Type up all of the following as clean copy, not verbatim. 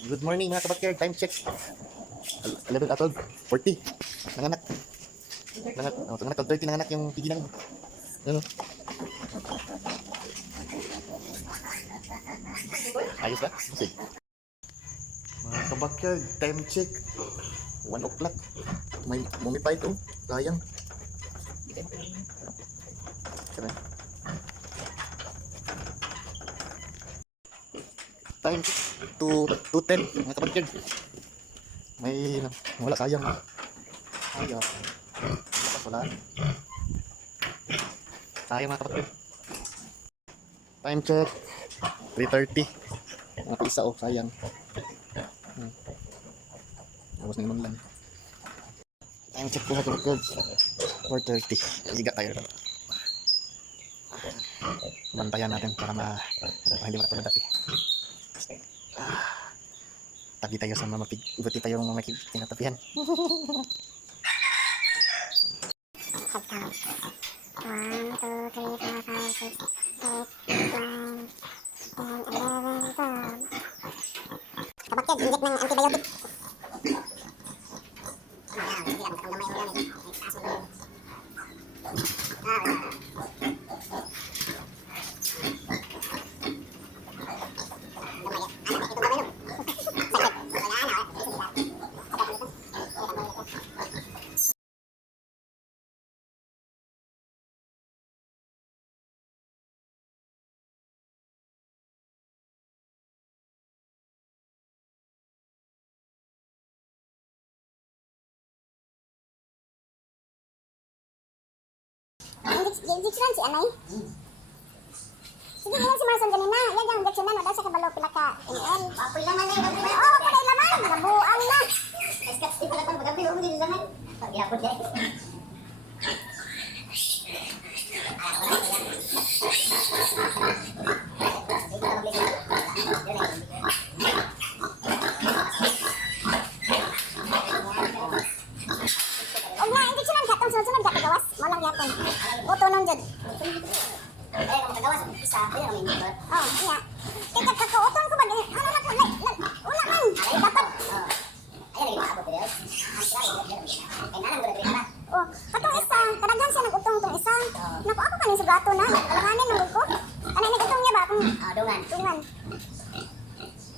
Good morning mga kabakyard, time check. 11 at 12, 40. Nanganak. Nanganak 30 nanganak yung piginang. Ano? Ayos ba? Sige. Mga kabakyard, time check. 1 o'clock. May mumipay ito. Sayang. Sige. Time check. 2:10 mga kabakyard. May wala, sayang. Ayaw. Wala. Sayang mga kabakyard. Time check. 3:30. Mga isa oh, sayang. Tapos na naman lang. Time check ko mga kabakyard. 4:30. Higa tayo. Bantayan natin para hindi makatulad dati. Tabi tayo sa mamapig. Ibuti tayo ng mamapig tinatapihan. Kapag inject ng antibiotic. Injection si Anay. Sige nga si Marson ganina. Yan yung injection na. Dahil sa kabalo pila ka ml. Apoy laman na yung gabi. Oo, kulay laman. Nabuang na. Kasi pala pang magabi. Huwag mo din laman. Pag-iapot yan. Huwag na injection ka. Itong sunod-sunod ka kagawas. Walang yapon. Uto nung dyan. Kung kagawas, isa. Oo, iya. Kaya kakauton ko ba? Ano na po? Wala man. Dapat. Ayan, naging maabot ko dyan. Kaya nalang gula ka na. Oh, katong isa. Kadagan siya nag-utong itong isa. Naku, ako kanin sugato na. Alanganin nung ko. Ano, nag-utong niya ba? Dungan. Dungan.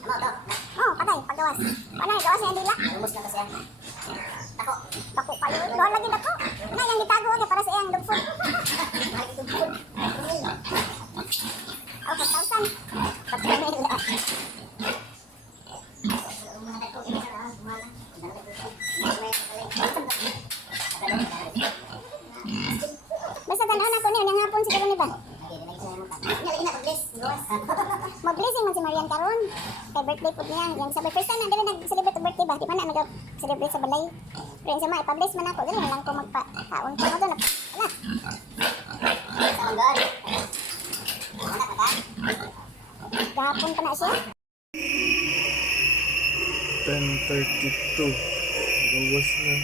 Ano ito? Oo, patay. Paggawas. Paano, gawas niya ang dila? Lumus na kasi yan. Tako. Tako kayo. Doon lagi tako. Na, yung gitago okay para sa iyang dugfod. Dugfod. Oh, 4,000. 4,000. Basta tanaw na ko niya. Nang hapon siguro ni ba? Mag-blessing man si Marian karon. Kay birthday po niya. Yung sa first time na dili nag-celebrate ang birthday ba? Di pa na nag-celebrate sa balay. Pero sa mga ipa-bless man ako. Dili na lang ko magpa-kaon ko doon. Wala. Sa manggaan. Wala pa ka? Gahapon pa na siya. 10:32. Gawas na.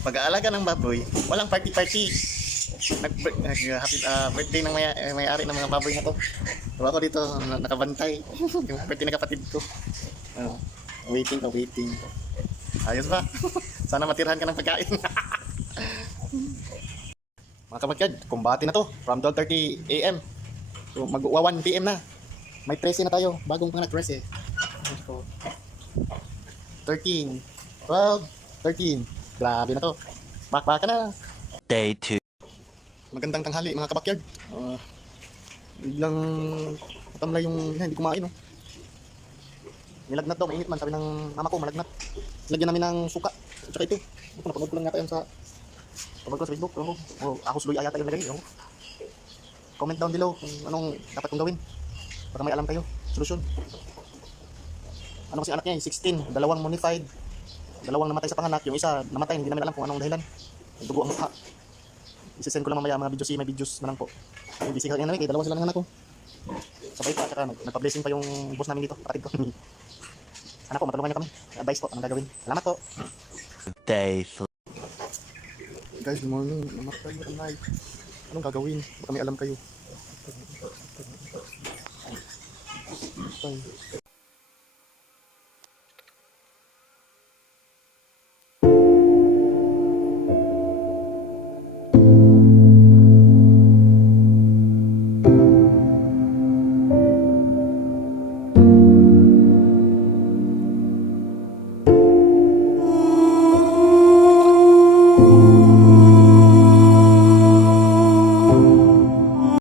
Pag-aalaga ng baboy, walang party-party. Happy birthday ng may-ari ng mga baboy na to. Diba ako dito, nakabantay. Yung birthday ng kapatid ko. Waiting. Ayos ba? Sana matirhan ka ng pagkain. Mga kabakyard, kumbati na to. From 12:30 AM. So, mag-1 PM na. May 13 na tayo. Bagong panganak 13. 13, 12, 13. Grabe na to. Bakbaka na. Day 2. Magandang tanghali mga kabakyard. Biglang matamlay yung hindi kumain. Oh. Nilagnat daw, mainit man. Sabi ng mama ko, malagnat. Lagyan namin ng suka. At saka ito. Napanood ko lang yata yan sa Tawag ko sa Facebook. Ewan ko. O Ahos Luya yata yung lagay. Ewan ko. Comment down below kung anong dapat kong gawin. Baka may alam kayo. Solusyon. Ano kasi anak niya, 16. Dalawang modified. Dalawang namatay sa panganak. Yung isa namatay, hindi namin alam kung anong dahilan. Yung dugo ang mukha. Isisend ko lang mamaya mga videos, may videos na lang po. Yung busy ka yan, dalawa sila ng anak ko. Sabay pa, tsaka nagpa-blessing pa yung boss namin dito, kapatid ko. Sana po, matulungan niyo kami. Advice po, anong gagawin. Salamat po. Day 3. Guys, good morning. Namatay yung night. Anong gagawin? Baka may alam kayo. Ay.